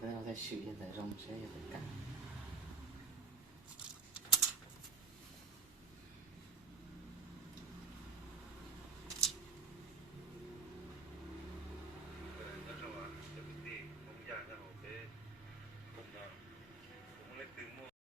cái này có thể sử hiện tại rồng sẽ hiện tại cả